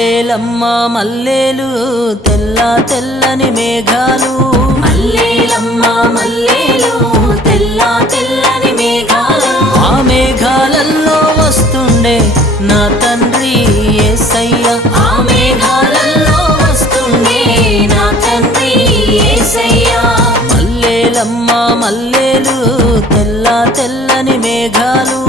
మల్లేలమ్మ మల్లేలు తెల్ల తెల్లని మేఘాలు మల్లేలమ్మ మల్లేలు తెల్ల తెల్లని మేఘాలు ఆ మేఘాలల్లో వస్తుండే నా తండ్రి యేసయ్య ఆ మేఘాలల్లో వస్తుండే నా తండ్రి యేసయ్య మల్లేలమ్మ మల్లేలు తెల్ల తెల్లని మేఘాలు